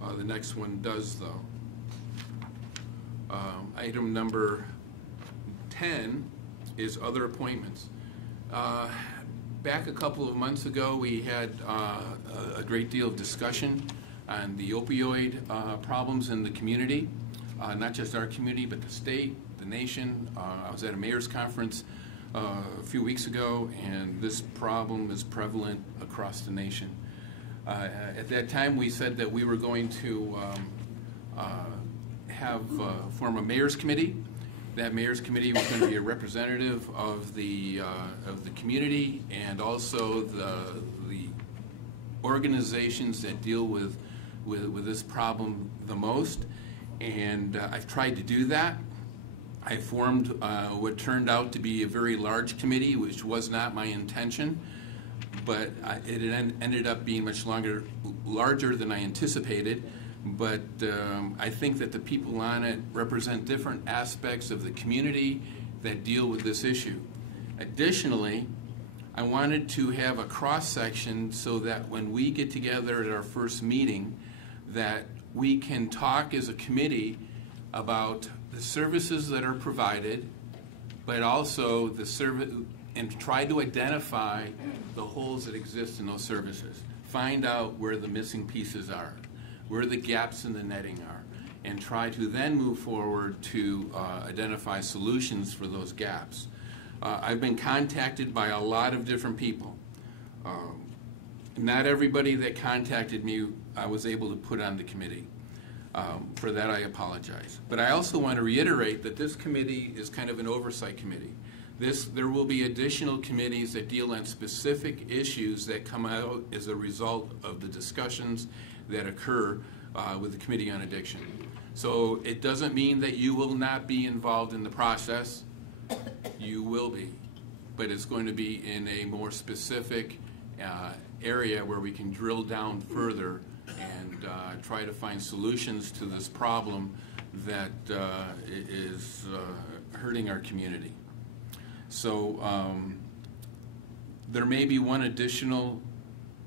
The next one does, though. Item number 10 is other appointments. Back a couple of months ago, we had a great deal of discussion on the opioid problems in the community, not just our community, but the state, the nation. I was at a mayor's conference a few weeks ago, and this problem is prevalent across the nation. At that time, we said that we were going to form a mayor's committee. That mayor's committee was going to be a representative of the community and also the organizations that deal with this problem the most. And I've tried to do that. I formed what turned out to be a very large committee, which was not my intention, but it ended up being much larger than I anticipated. But I think that the people on it represent different aspects of the community that deal with this issue. Additionally, I wanted to have a cross-section so that when we get together at our first meeting, that we can talk as a committee about the services that are provided, but also the service, and try to identify the holes that exist in those services. Find out where the missing pieces are, where the gaps in the netting are, and try to then move forward to identify solutions for those gaps. I've been contacted by a lot of different people. Not everybody that contacted me I was able to put on the committee. For that, I apologize. But I also want to reiterate that this committee is kind of an oversight committee. There will be additional committees that deal on specific issues that come out as a result of the discussions that occur with the Committee on Addiction. So it doesn't mean that you will not be involved in the process. You will be. But it's going to be in a more specific area where we can drill down further and try to find solutions to this problem that is hurting our community. So there may be one additional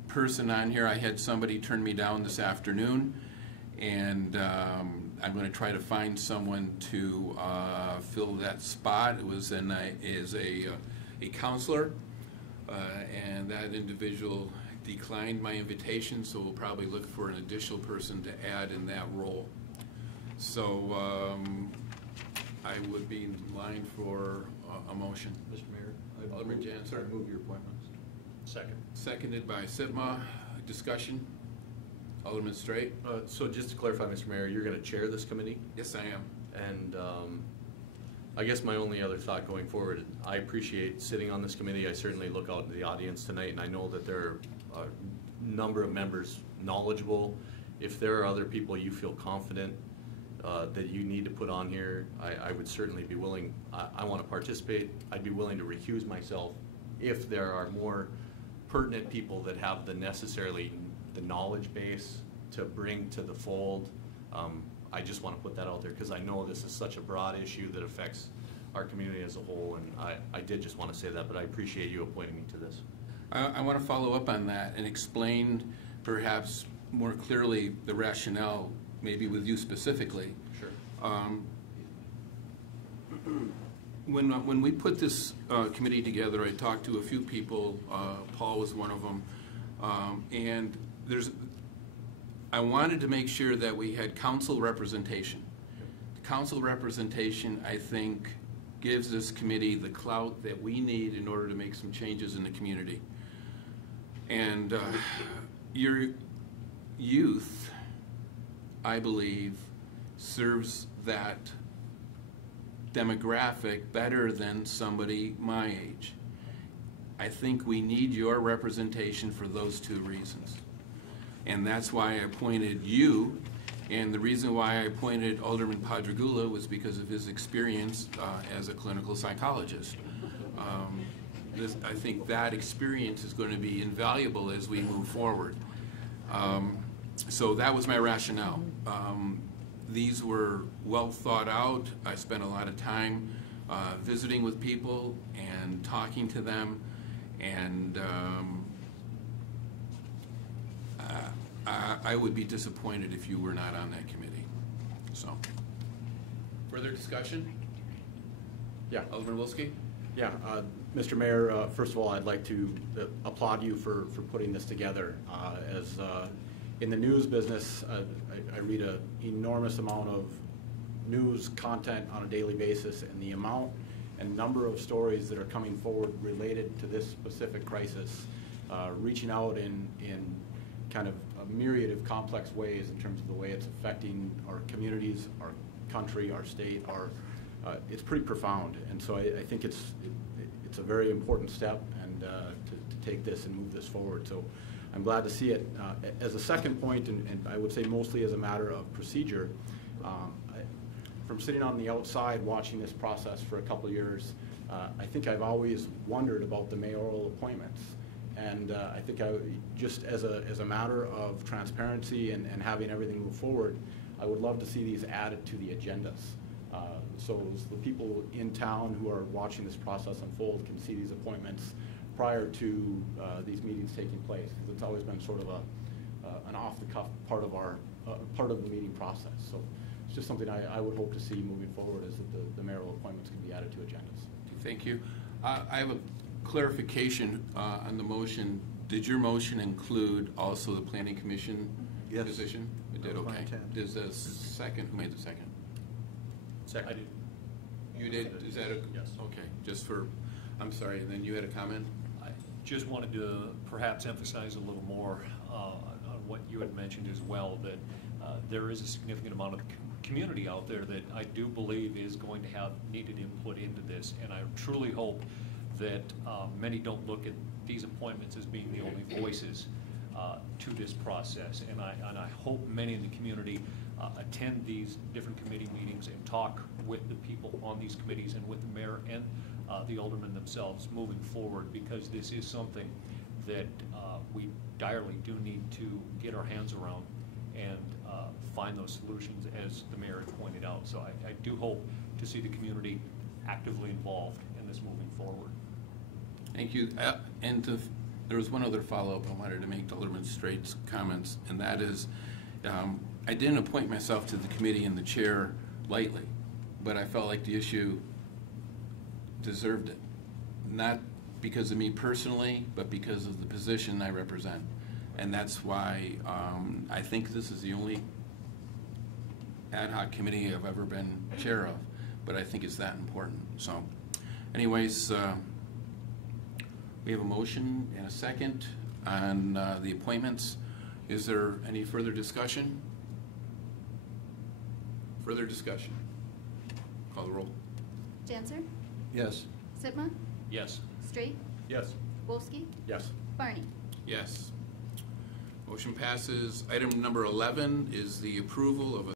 person on here. I had somebody turn me down this afternoon, and I'm going to try to find someone to fill that spot. It was a counselor, and that individual declined my invitation, so we'll probably look for an additional person to add in that role. So I would be in line for a motion. Mr. Mayor, Alderman Jansen. I move your appointments. Second. Seconded by Sitma. Discussion. Alderman Straight. So just to clarify, Mr. Mayor, you're going to chair this committee? Yes, I am. And I guess my only other thought going forward, I appreciate sitting on this committee. I certainly look out into the audience tonight, and I know that there are a number of members knowledgeable. If there are other people you feel confident that you need to put on here, I would certainly be willing. I want to participate. I'd be willing to recuse myself if there are more pertinent people that have the knowledge base to bring to the fold. I just want to put that out there because I know this is such a broad issue that affects our community as a whole, and I did just want to say that, but I appreciate you appointing me to this. I want to follow up on that and explain perhaps more clearly the rationale, maybe with you specifically. Sure. When we put this committee together, I talked to a few people. Paul was one of them, and I wanted to make sure that we had council representation. Council representation, I think, gives this committee the clout that we need in order to make some changes in the community. And your youth, I believe, serves that demographic better than somebody my age. I think we need your representation for those two reasons. And that's why I appointed you, and the reason why I appointed Alderman Padragula was because of his experience as a clinical psychologist. I think that experience is going to be invaluable as we move forward. So that was my rationale. These were well thought out. I spent a lot of time visiting with people and talking to them, and I would be disappointed if you were not on that committee. So, further discussion? Yeah. Alderman Wolski? Yeah, Mr. Mayor, first of all, I'd like to applaud you for putting this together. As in the news business, I read an enormous amount of news content on a daily basis, and the amount and number of stories that are coming forward related to this specific crisis, reaching out in kind of a myriad of complex ways in terms of the way it's affecting our communities, our country, our state, it's pretty profound. And so I think it's a very important step and to take this and move this forward. So I'm glad to see it. As a second point, and I would say mostly as a matter of procedure, from sitting on the outside watching this process for a couple of years, I think I've always wondered about the mayoral appointments. And I think just as a matter of transparency and having everything move forward, I would love to see these added to the agendas. So as the people in town who are watching this process unfold can see these appointments prior to these meetings taking place, because it's always been sort of an off-the-cuff part of the meeting process. So it's just something I would hope to see moving forward, is that the mayoral appointments can be added to agendas. Thank you. I have a clarification on the motion. Did your motion include also the planning commission position? It did, okay. Does the second, who made the second? Second. I did. You did? Is that a? Yes. Okay, just for, I'm sorry, and then you had a comment? I just wanted to perhaps emphasize a little more on what you had mentioned as well, that there is a significant amount of community out there that I do believe is going to have needed input into this, and I truly hope that many don't look at these appointments as being the only voices to this process, and I hope many in the community attend these different committee meetings and talk with the people on these committees and with the mayor and the aldermen themselves moving forward, because this is something that we direly do need to get our hands around and find those solutions, as the mayor had pointed out. So I do hope to see the community actively involved in this moving forward. Thank you. There was one other follow-up I wanted to make to Alderman Straight's comments, and that is, I didn't appoint myself to the committee and the chair lightly, but I felt like the issue deserved it. Not because of me personally, but because of the position I represent. And that's why I think this is the only ad hoc committee I've ever been chair of, but I think it's that important. So anyways, we have a motion and a second on the appointments. Is there any further discussion? Further discussion? Call the roll. Janser, Yes. Sitma, Yes. Straight, Yes. Wolski, Yes. Barney. Yes. Motion passes. Item number 11 is the approval of a